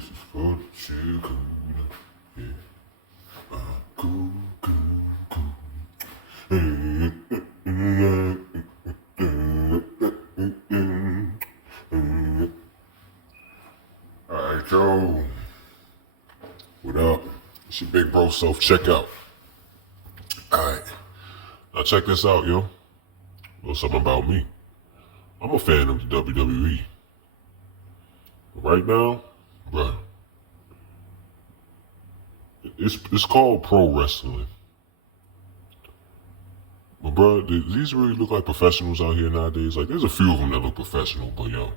This is for the chicken. Yeah. Cool, cool, cool. Alright, yo. What up? It's your big bro self checkout. Alright. Now check this out, yo. A little something about me. I'm a fan of the WWE. But right now, bruh, it's called pro wrestling. But bro, these really look like professionals out here nowadays. Like, there's a few of them that look professional, but yo,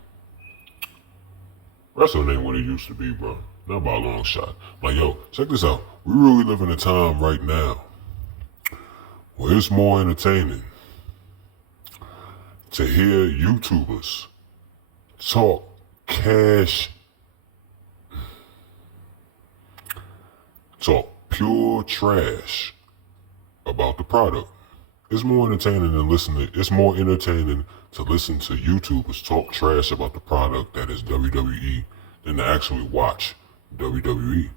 wrestling ain't what it used to be, bro. Not by a long shot. Like, yo, check this out. We really live in a time right now where it's more entertaining to hear YouTubers talk cash, talk pure trash about the product. It's more entertaining than listening. It's more entertaining to listen to YouTubers talk trash about the product that is WWE than to actually watch WWE.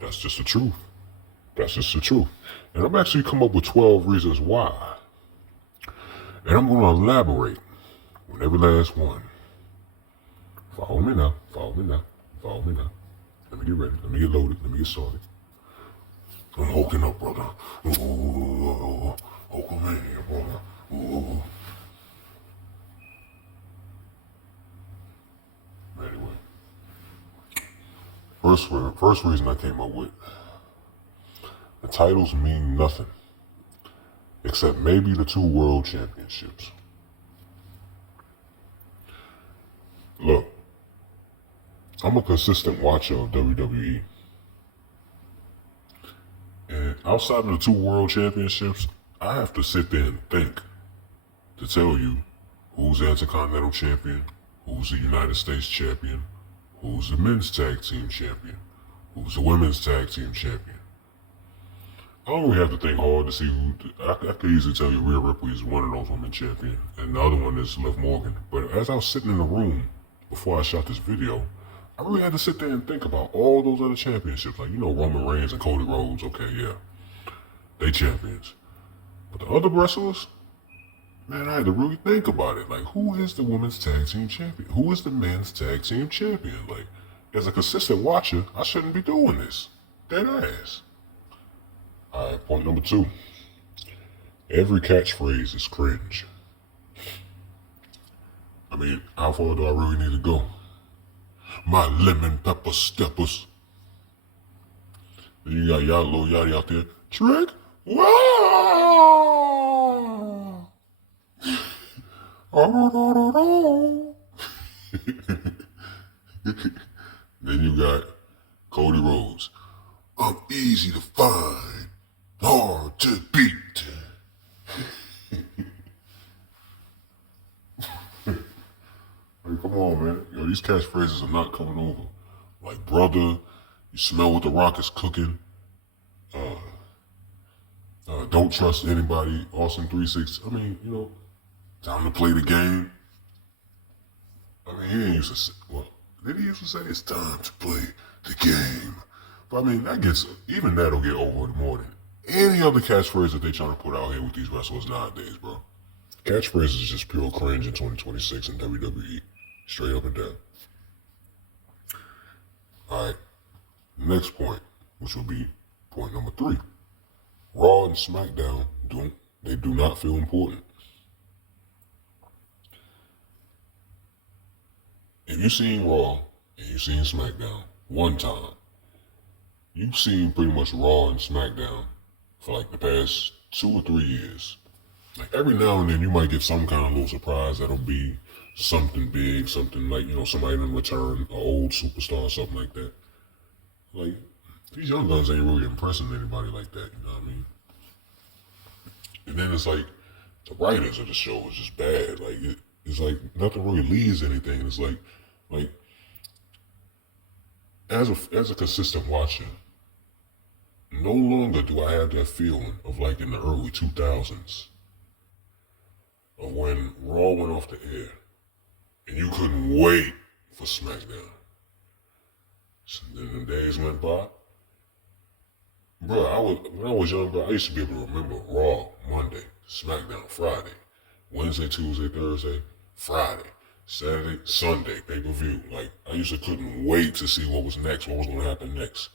That's just the truth. That's just the truth. And I'm actually come up with 12 reasons why. And I'm going to elaborate on every last one. Follow me now. Follow me now. Follow me now. Let me get ready. Let me get loaded. Let me get started. I'm hulking up, brother. Ooh, Hulkamania, brother. Ooh. Anyway. First reason I came up with. The titles mean nothing. Except maybe the 2 world championships. Look. I'm a consistent watcher of WWE. And outside of the 2 world championships, I have to sit there and think to tell you who's the Intercontinental Champion, who's the United States Champion, who's the Men's Tag Team Champion, who's the Women's Tag Team Champion. I don't really have to think hard to see who. I could easily tell you Rhea Ripley is one of those women champion, and the other one is Liv Morgan. But as I was sitting in the room before I shot this video, I really had to sit there and think about all those other championships. Like, you know, Roman Reigns and Cody Rhodes, okay, yeah. They champions. But the other wrestlers, man, I had to really think about it. Like, who is the women's tag team champion? Who is the men's tag team champion? Like, as a consistent watcher, I shouldn't be doing this. Dead ass. Alright, point number 2. Every catchphrase is cringe. I mean, how far do I really need to go? My lemon pepper steppers. Then you got Lil Yachty out there. Trick? Wow! Then you got Cody Rhodes. I'm easy to find, hard to beat. Like, come on, man. Yo, these catchphrases are not coming over. Like, brother, you smell what the Rock is cooking. Don't trust anybody. Austin 360. I mean, you know, time to play the game. I mean, he didn't used to say, well, did he used to say it's time to play the game? But I mean, even that'll get over more than any other catchphrase that they trying to put out here with these wrestlers nowadays, bro. Catchphrases is just pure cringe in 2026 in WWE. Straight up and down. Alright, next point, which will be point number 3. Raw and SmackDown do not feel important. If you've seen Raw and you've seen SmackDown one time, you've seen pretty much Raw and SmackDown for like the past 2 or 3 years. Like, every now and then you might get some kind of little surprise that'll be something big, something like, you know, somebody in return, an old superstar or something like that. Like, these young guns ain't really impressing anybody like that, you know what I mean? And then it's like, the writers of the show is just bad. Like, it's like nothing really leads to anything. It's like, as a consistent watcher, no longer do I have that feeling of like in the early 2000s of when Raw went off the air and you couldn't wait for SmackDown. So then the days went by. Bro, when I was young, bro, I used to be able to remember Raw, Monday, SmackDown, Friday, Wednesday, Tuesday, Thursday, Friday, Saturday, Sunday, pay-per-view. Like, I used to couldn't wait to see what was next, what was going to happen next.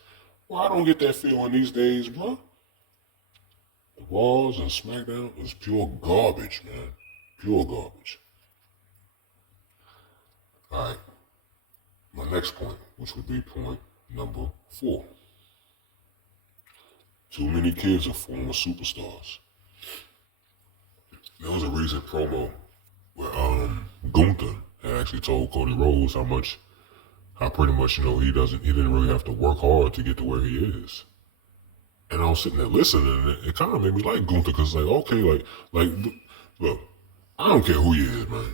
Well, I don't get that feeling these days, bro. The Raws and SmackDown is pure garbage, man. Pure garbage. Alright, my next point, which would be point number 4. Too many kids are former superstars. There was a recent promo where Gunther had actually told Cody Rhodes how pretty much, he didn't really have to work hard to get to where he is. And I was sitting there listening, and it kind of made me like Gunther, because like, okay, look, I don't care who he is, man.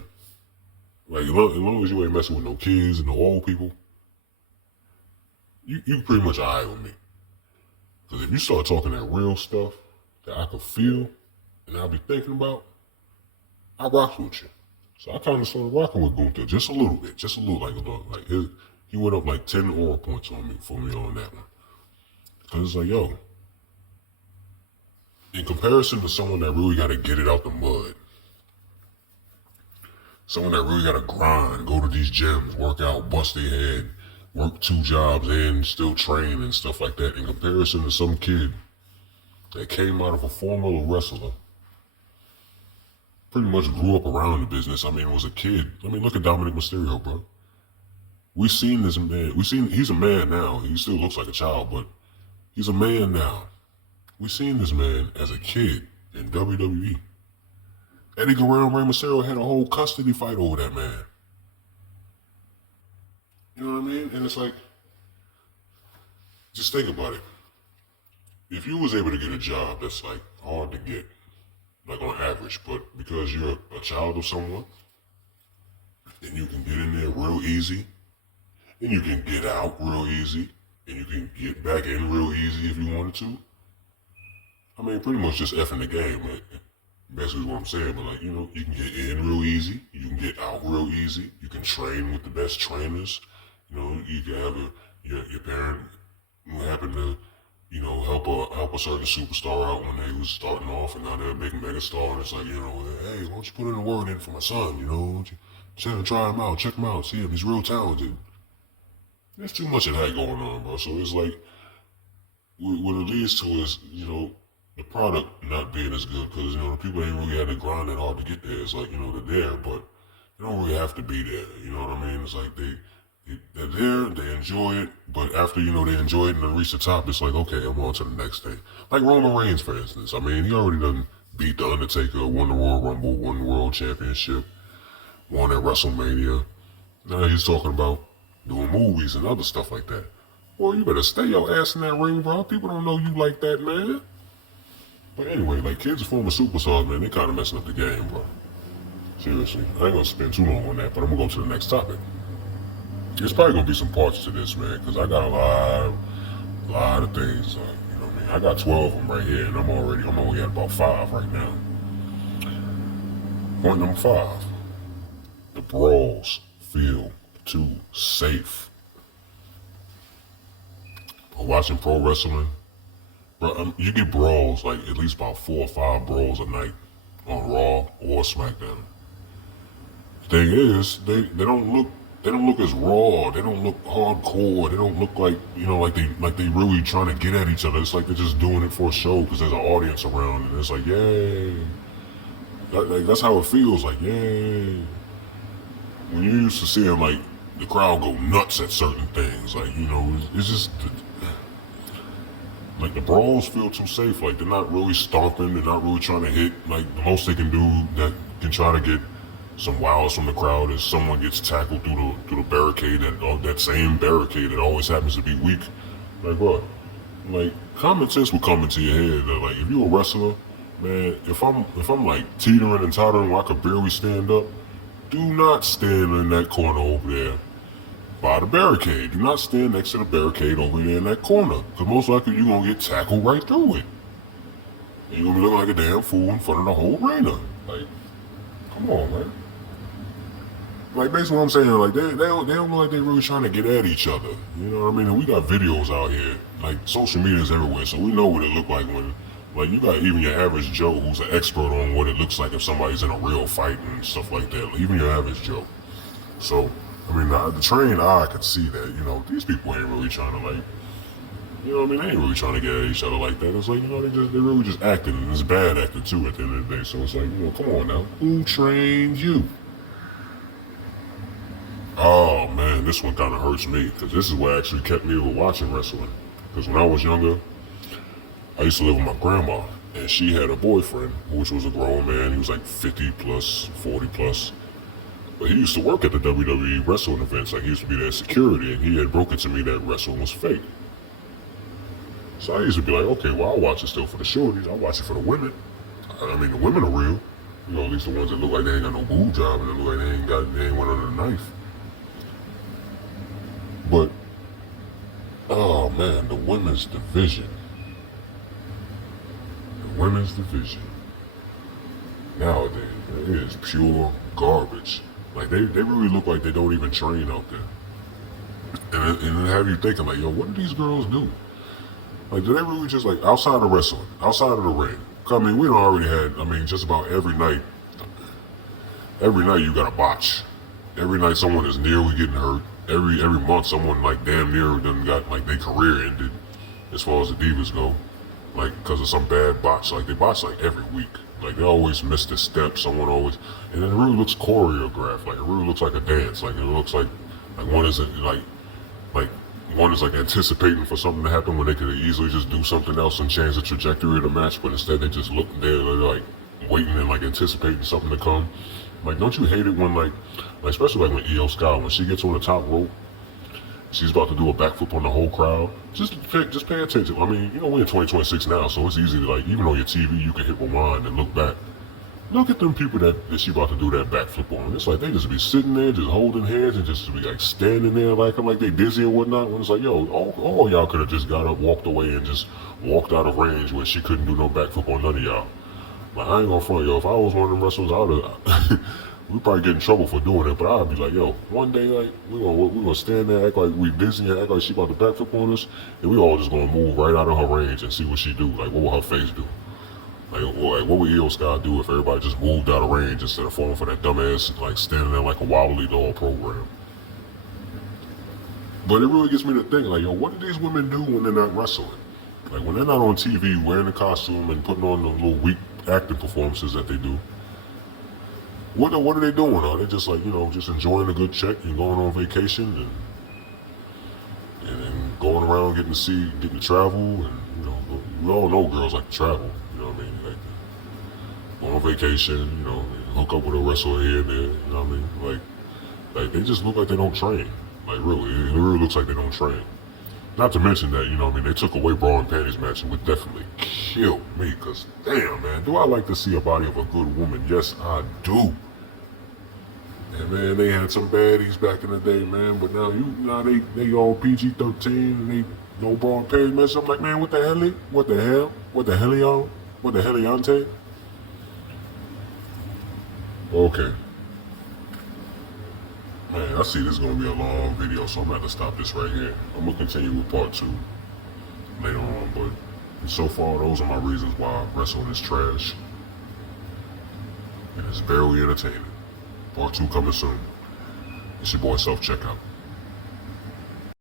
Like, as long as you ain't messing with no kids and no old people, you pretty much alright with me. Because if you start talking that real stuff that I could feel and I'll be thinking about, I rock with you. So I kind of started rocking with Gunther just a little bit, he went up like 10 aura points for me on that one. Because it's like, yo, in comparison to someone that really got to get it out the mud, someone that really got to grind, go to these gyms, work out, bust their head, work 2 jobs and still train and stuff like that, in comparison to some kid that came out of a former wrestler, pretty much grew up around the business. I mean, was a kid. I mean, look at Dominic Mysterio, bro. We've seen this man. He's a man now. He still looks like a child, but he's a man now. We've seen this man as a kid in WWE. Eddie Guerrero and Rey Mysterio had a whole custody fight over that man. You know what I mean? And it's like, just think about it. If you was able to get a job that's like hard to get, like on average, but because you're a child of someone, and you can get in there real easy, and you can get out real easy, and you can get back in real easy if you wanted to. I mean, pretty much just effing the game, man. Basically what I'm saying, but like, you can get in real easy, you can get out real easy, you can train with the best trainers, you can have your parent who happen to, help a certain superstar out when they was starting off, and now they're a big mega star, and it's like, hey, why don't you put in a word in for my son, why don't you try him out, check him out, see him, he's real talented. There's too much of that going on, bro. So it's like, what it leads to is, the product not being as good, because, the people ain't really had to grind that hard to get there. It's like, they're there, but they don't really have to be there. You know what I mean? It's like they're there, they enjoy it, but after, they enjoy it and they reach the top, it's like, okay, I'm on to the next thing. Like Roman Reigns, for instance. I mean, he already done beat The Undertaker, won the Royal Rumble, won the World Championship, won at WrestleMania. Now he's talking about doing movies and other stuff like that. Well, you better stay your ass in that ring, bro. People don't know you like that, man. But anyway, like, kids are former superstars, man. They kind of messing up the game, bro. Seriously. I ain't gonna spend too long on that, but I'm gonna go to the next topic. There's probably gonna be some parts to this, man, because I got a lot of things. You know what I mean? I got 12 of them right here, and I'm only at about 5 right now. Point number 5. The brawls feel too safe. Watching pro wrestling, bro, you get brawls, like at least about 4 or 5 brawls a night on Raw or SmackDown. Thing is, they don't look as raw. They don't look hardcore. They don't look like, like they really trying to get at each other. It's like they're just doing it for a show because there's an audience around, and it's like, yay. That's how it feels, like, yay. When you used to seeing like the crowd go nuts at certain things, like, it's just. Like, the brawls feel too safe. Like, they're not really stomping. They're not really trying to hit. Like, the most they can do that can try to get some wows from the crowd is someone gets tackled through the barricade, that same barricade that always happens to be weak. Like, what? Like, common sense will come into your head that, like, if you're a wrestler, man, if I'm like teetering and tottering where I could barely stand up, do not stand in that corner over there by the barricade. Do not stand next to the barricade over there in that corner, because most likely you're going to get tackled right through it. And you're going to be looking like a damn fool in front of the whole arena. Like, come on, man. like basically what I'm saying, like they don't look like they're really trying to get at each other. You know what I mean? And we got videos out here, like social media is everywhere, so we know what it look like when, like you got even your average Joe who's an expert on what it looks like if somebody's in a real fight and stuff like that. Like, even your average Joe. So I mean, the trained eye could see that. You know, these people ain't really trying to like. You know what I mean? They ain't really trying to get at each other like that. It's like, you know, they really just acting, and it's bad acting too at the end of the day. So it's like, you know, come on now. Who trained you? Oh man, this one kind of hurts me because this is what actually kept me from watching wrestling. Because when I was younger, I used to live with my grandma, and she had a boyfriend, which was a grown man. He was like 50 plus, 40 plus. But he used to work at the WWE wrestling events. Like he used to be their security, and he had broken to me that wrestling was fake. So I used to be like, okay, well, I'll watch it still for the shorties. I'll watch it for the women. I mean, the women are real. You know, at least the ones that look like they ain't got no boob job and they look like they ain't went under the knife. But, oh man, the women's division. The women's division. Nowadays, it is pure garbage. Like, they really look like they don't even train out there. And it have you thinking, like, yo, what do these girls do? Like, do they really just, like, outside of wrestling, outside of the ring? I mean, we don't already had, I mean, just about every night you got a botch. Every night someone is nearly getting hurt. Every month someone, like, damn near done got, like, their career ended as far as the divas go. Like, because of some bad botch. Like, they botch, like, every week. Like, they always miss the step. Someone always, and it really looks choreographed. Like, it really looks like a dance. Like, it looks like one is, like, one is like anticipating for something to happen when they could easily just do something else and change the trajectory of the match, but instead they just look there, they're like waiting and like anticipating something to come. Like, don't you hate it when like especially like when EO Sky, when she gets on the top rope, she's about to do a backflip on the whole crowd. Just pay attention. I mean, you know, we're in 2026 now, so it's easy to, like, even on your TV, you can hit rewind and look back. Look at them people that she about to do that backflip on. It's like they just be sitting there, just holding hands, and just be like standing there like I'm like they dizzy or whatnot. When it's like, yo, all y'all could have just got up, walked away, and just walked out of range where she couldn't do no backflip on none of y'all. Like, I ain't gonna front, yo. If I was one of them wrestlers, I would've we'd probably get in trouble for doing it. But I'd be like, yo, one day, like we gonna stand there, act like we dizzy, and act like she about to backflip on us, and we all just gonna move right out of her range and see what she do. Like, what will her face do? Like, what would EO Sky do if everybody just moved out of range instead of falling for that dumbass, like, standing there like a wobbly doll program? But it really gets me to think, like, yo, what do these women do when they're not wrestling? Like, when they're not on TV wearing the costume and putting on the little weak acting performances that they do, what are they doing? Are they just, like, you know, just enjoying a good check and going on vacation and going around getting to travel? And, you know, we all know girls like to travel. You know what I mean? Like, go on vacation, you know, hook up with a wrestler here and there, you know what I mean? Like they just look like they don't train. Like, really, it really looks like they don't train. Not to mention that, you know what I mean, they took away bra and panties match and would definitely kill me, because, damn, man, do I like to see a body of a good woman? Yes, I do. And, man, they had some baddies back in the day, man, but now, they all PG-13 and they no bra and panties match. I'm like, man, what the hell? What the hell? What the hell, y'all? What the hell, Yante? Okay. Man, I see this is going to be a long video, so I'm going to have to stop this right here. I'm going to continue with part 2 later on, but so far, those are my reasons why wrestling is trash. And it's barely entertaining. Part 2 coming soon. It's your boy Self Checkout.